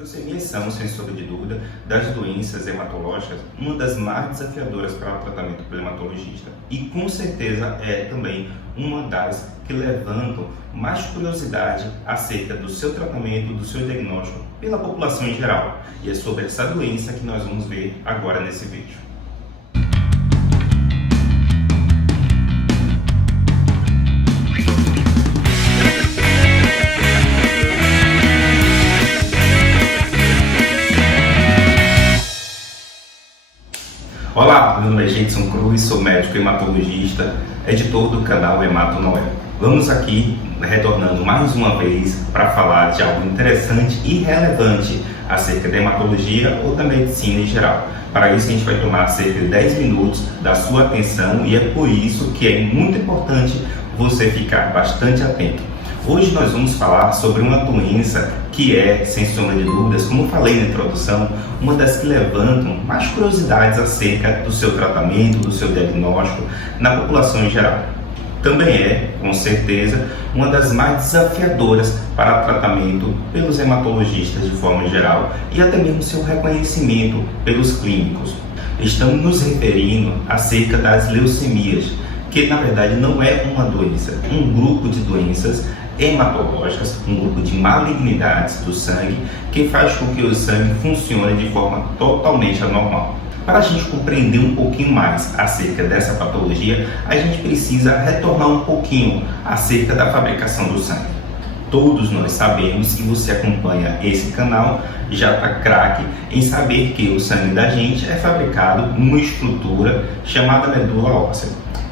leucemias são, sem sombra de dúvida, das doenças hematológicas, uma das mais desafiadoras para o tratamento pelo hematologista. E com certeza é também uma das que levantam mais curiosidade acerca do seu tratamento, do seu diagnóstico pela população em geral. E é sobre essa doença que nós vamos ver agora nesse vídeo. Olá, meu nome é Jeidson Cruz, sou médico hematologista, editor do canal Hemato Noel. Vamos aqui retornando mais uma vez para falar de algo interessante e relevante acerca da hematologia ou da medicina em geral. Para isso a gente vai tomar cerca de 10 minutos da sua atenção e é por isso que é muito importante você ficar bastante atento. Hoje nós vamos falar sobre uma doença que é, sem sombra de dúvidas, como eu falei na introdução, uma das que levantam mais curiosidades acerca do seu tratamento, do seu diagnóstico na população em geral. Também é, com certeza, uma das mais desafiadoras para tratamento pelos hematologistas de forma geral e até mesmo seu reconhecimento pelos clínicos. Estamos nos referindo acerca das leucemias, que na verdade não é uma doença, um grupo de doenças hematológicas, um grupo de malignidades do sangue que faz com que o sangue funcione de forma totalmente anormal. Para a gente compreender um pouquinho mais acerca dessa patologia, a gente precisa retornar um pouquinho acerca da fabricação do sangue. Todos nós sabemos, que você acompanha esse canal, já está craque em saber que o sangue da gente é fabricado numa estrutura chamada medula óssea.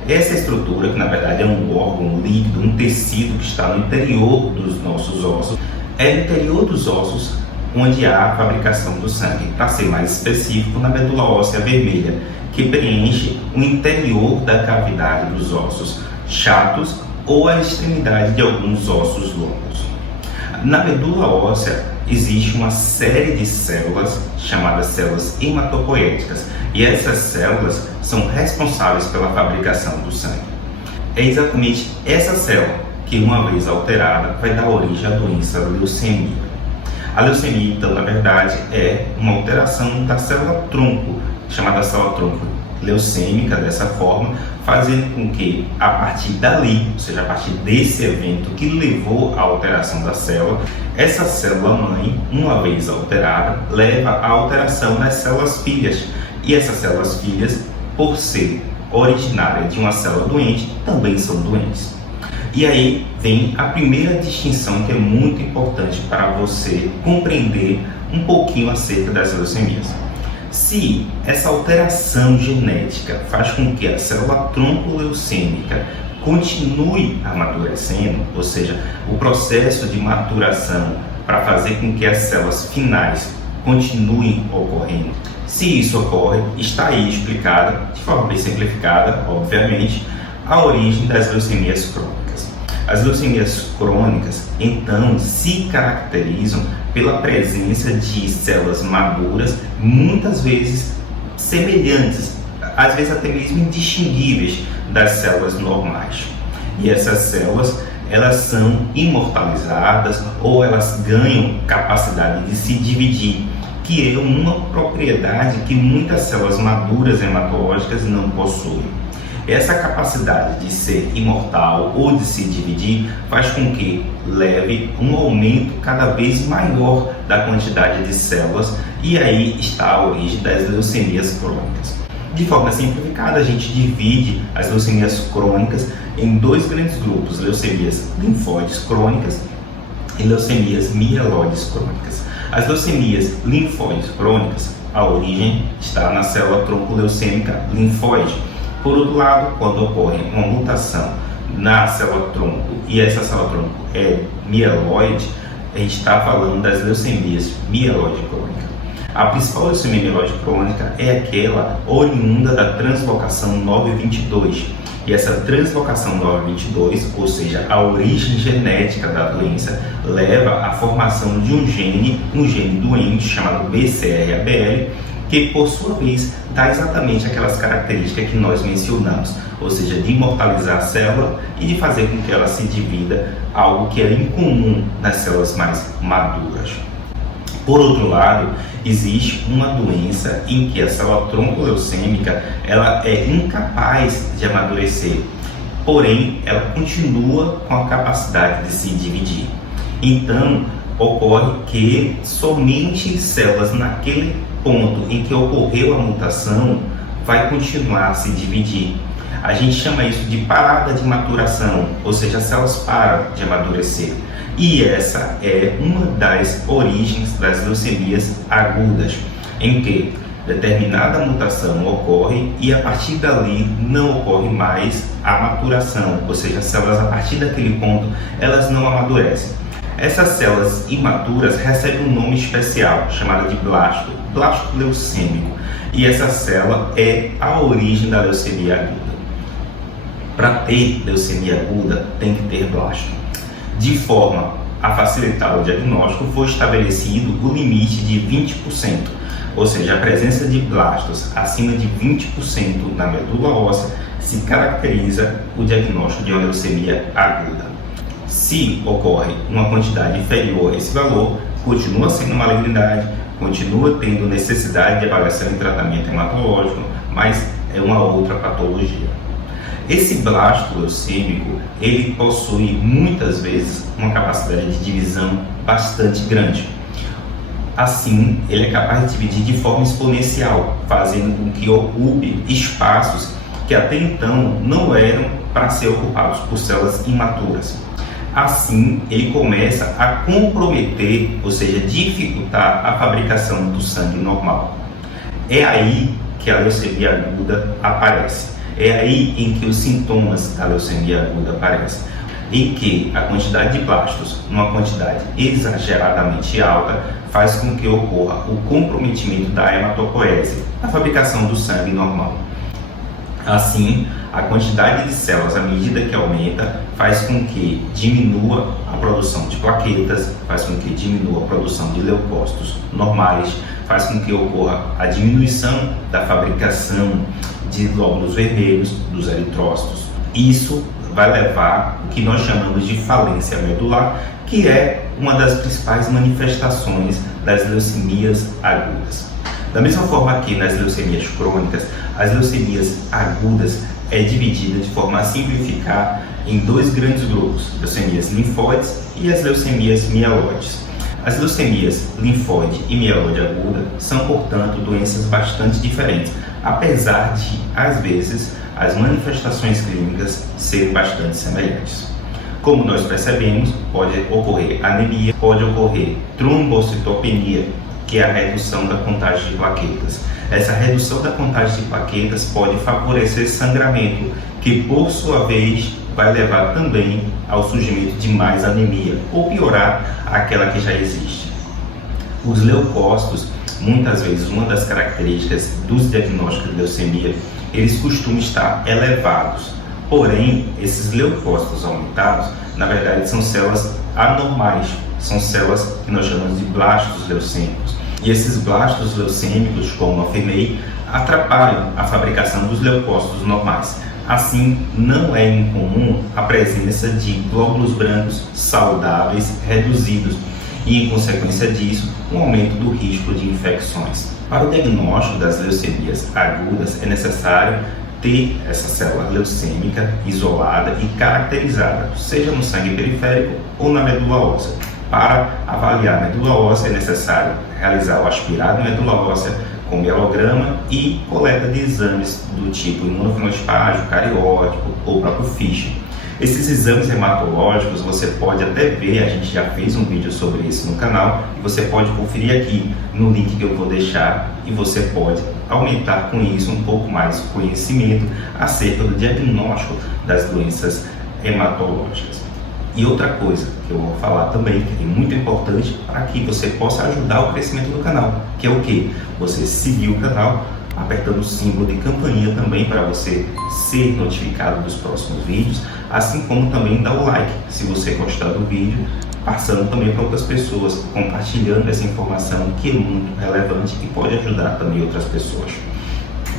Essa estrutura, que na verdade é um órgão, um líquido, um tecido que está no interior dos nossos ossos, é no interior dos ossos onde há a fabricação do sangue. Para ser mais específico, na medula óssea vermelha, que preenche o interior da cavidade dos ossos chatos ou a extremidade de alguns ossos longos. Na medula óssea existe uma série de células chamadas células hematopoéticas e essas células são responsáveis pela fabricação do sangue. É exatamente essa célula que, uma vez alterada, vai dar origem à doença leucemia. A leucemia, então, na verdade, é uma alteração da célula-tronco, chamada célula-tronco leucêmica, dessa forma, fazendo com que, a partir dali, ou seja, a partir desse evento que levou à alteração da célula, essa célula-mãe, uma vez alterada, leva à alteração das células-filhas. E essas células-filhas, por ser originária de uma célula doente, também são doentes. E aí vem a primeira distinção que é muito importante para você compreender um pouquinho acerca das leucemias. Se essa alteração genética faz com que a célula-tronco leucêmica continue amadurecendo, ou seja, o processo de maturação para fazer com que as células finais continuem ocorrendo. Se isso ocorre, está aí explicada, de forma bem simplificada, obviamente, a origem das leucemias crônicas. As leucemias crônicas, então, se caracterizam pela presença de células maduras, muitas vezes semelhantes, às vezes até mesmo indistinguíveis das células normais. E essas células, elas são imortalizadas ou elas ganham capacidade de se dividir, que é uma propriedade que muitas células maduras hematológicas não possuem. Essa capacidade de ser imortal ou de se dividir faz com que leve um aumento cada vez maior da quantidade de células e aí está a origem das leucemias crônicas. De forma simplificada, a gente divide as leucemias crônicas em dois grandes grupos: leucemias linfóides crônicas e leucemias mieloides crônicas. As leucemias linfóides crônicas, a origem está na célula-tronco leucêmica linfóide. Por outro lado, quando ocorre uma mutação na célula-tronco e essa célula-tronco é mieloide, a gente está falando das leucemias mieloide crônica. A principal leucemia mieloide crônica é aquela oriunda da translocação 922. E essa translocação 922, ou seja, a origem genética da doença, leva à formação de um gene doente chamado BCR-ABL, que por sua vez dá exatamente aquelas características que nós mencionamos, ou seja, de imortalizar a célula e de fazer com que ela se divida, algo que é incomum nas células mais maduras. Por outro lado, existe uma doença em que a célula tronco-leucêmica ela é incapaz de amadurecer, porém ela continua com a capacidade de se dividir. Então, ocorre que somente células naquele ponto em que ocorreu a mutação vai continuar a se dividir. A gente chama isso de parada de maturação, ou seja, as células param de amadurecer. E essa é uma das origens das leucemias agudas, em que determinada mutação ocorre e a partir dali não ocorre mais a maturação, ou seja, as células a partir daquele ponto elas não amadurecem. Essas células imaturas recebem um nome especial chamado de blasto leucêmico, e essa célula é a origem da leucemia aguda. Para ter leucemia aguda tem que ter blasto. De forma a facilitar o diagnóstico, foi estabelecido o limite de 20%, ou seja, a presença de blastos acima de 20% na medula óssea se caracteriza o diagnóstico de uma leucemia aguda. Se ocorre uma quantidade inferior a esse valor, continua sendo malignidade, continua tendo necessidade de avaliação e tratamento hematológico, mas é uma outra patologia. Esse blasto leucêmico, ele possui muitas vezes uma capacidade de divisão bastante grande. Assim, ele é capaz de dividir de forma exponencial, fazendo com que ocupe espaços que até então não eram para ser ocupados por células imaturas. Assim, ele começa a comprometer, ou seja, dificultar a fabricação do sangue normal. É aí que a leucemia aguda aparece. É aí em que os sintomas da leucemia aguda aparecem, em que a quantidade de blastos, numa quantidade exageradamente alta, faz com que ocorra o comprometimento da hematopoese, a fabricação do sangue normal. Assim, a quantidade de células, à medida que aumenta, faz com que diminua a produção de plaquetas, faz com que diminua a produção de leucócitos normais, faz com que ocorra a diminuição da fabricação de glóbulos vermelhos, dos eritrócitos. Isso vai levar o que nós chamamos de falência medular, que é uma das principais manifestações das leucemias agudas. Da mesma forma que nas leucemias crônicas, as leucemias agudas é dividida de forma a simplificar em dois grandes grupos, leucemias linfóides e as leucemias mieloides. As leucemias linfóide e mieloide aguda são, portanto, doenças bastante diferentes, apesar de, às vezes, as manifestações clínicas serem bastante semelhantes. Como nós percebemos, pode ocorrer anemia, pode ocorrer trombocitopenia, que é a redução da contagem de plaquetas. Essa redução da contagem de plaquetas pode favorecer sangramento, que por sua vez vai levar também ao surgimento de mais anemia, ou piorar aquela que já existe. Os leucócitos, muitas vezes uma das características dos diagnósticos de leucemia, eles costumam estar elevados. Porém, esses leucócitos aumentados, na verdade, são células anormais, são células que nós chamamos de blastos leucêmicos. E esses blastos leucêmicos, como afirmei, atrapalham a fabricação dos leucócitos normais. Assim, não é incomum a presença de glóbulos brancos saudáveis reduzidos e, em consequência disso, um aumento do risco de infecções. Para o diagnóstico das leucemias agudas, é necessário ter essa célula leucêmica isolada e caracterizada, seja no sangue periférico ou na medula óssea. Para avaliar a medula óssea, é necessário realizar o aspirado de medula óssea com mielograma e coleta de exames do tipo imunofenotipagem, cariótipo ou próprio FISH. Esses exames hematológicos você pode até ver, a gente já fez um vídeo sobre isso no canal, e você pode conferir aqui no link que eu vou deixar, e você pode aumentar com isso um pouco mais o conhecimento acerca do diagnóstico das doenças hematológicas. E outra coisa que eu vou falar também, que é muito importante para que você possa ajudar o crescimento do canal, que é o que? Você seguir o canal, apertando o símbolo de campainha também para você ser notificado dos próximos vídeos, assim como também dar o like se você gostar do vídeo, passando também para outras pessoas, compartilhando essa informação que é muito relevante e pode ajudar também outras pessoas.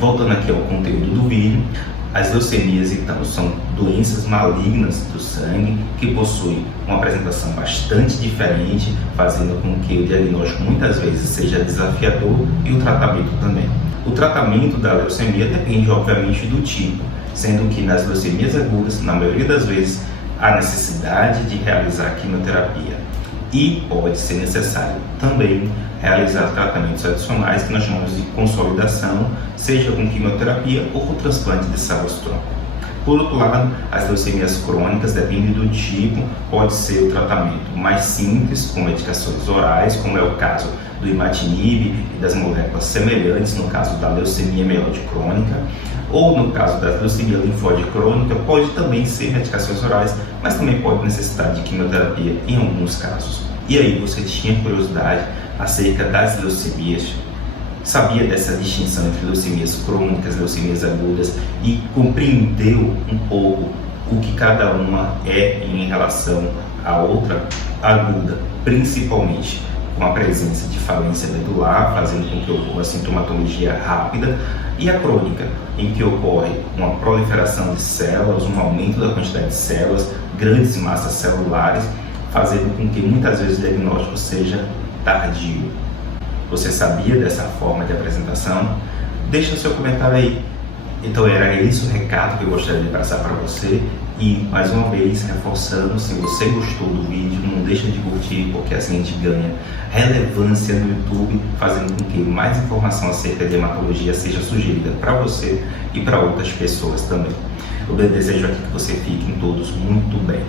Voltando aqui ao conteúdo do vídeo, As leucemias, então, são doenças malignas do sangue que possuem uma apresentação bastante diferente, fazendo com que o diagnóstico muitas vezes seja desafiador e o tratamento também. O tratamento da leucemia depende, obviamente, do tipo, sendo que nas leucemias agudas, na maioria das vezes, há necessidade de realizar quimioterapia e pode ser necessário também realizar tratamentos adicionais que nós chamamos de consolidação, seja com quimioterapia ou com transplante de células-tronco. Por outro lado, as leucemias crônicas, dependendo do tipo, pode ser o tratamento mais simples, com medicações orais, como é o caso do imatinib e das moléculas semelhantes, no caso da leucemia mieloide crônica, ou no caso da leucemia linfóide crônica, pode também ser medicações orais, mas também pode necessitar de quimioterapia em alguns casos. E aí, você tinha curiosidade acerca das leucemias? Sabia dessa distinção entre leucemias crônicas e leucemias agudas e compreendeu um pouco o que cada uma é em relação à outra? Aguda, principalmente com a presença de falência medular, fazendo com que ocorra sintomatologia rápida, e a crônica, em que ocorre uma proliferação de células, um aumento da quantidade de células, grandes massas celulares, fazendo com que muitas vezes o diagnóstico seja tardio. Você sabia dessa forma de apresentação? Deixa o seu comentário aí. Então era esse o recado que eu gostaria de passar para você. E mais uma vez, reforçando, se você gostou do vídeo, não deixa de curtir, porque assim a gente ganha relevância no YouTube, fazendo com que mais informação acerca de hematologia seja sugerida para você e para outras pessoas também. Eu desejo aqui que você fiquem todos muito bem.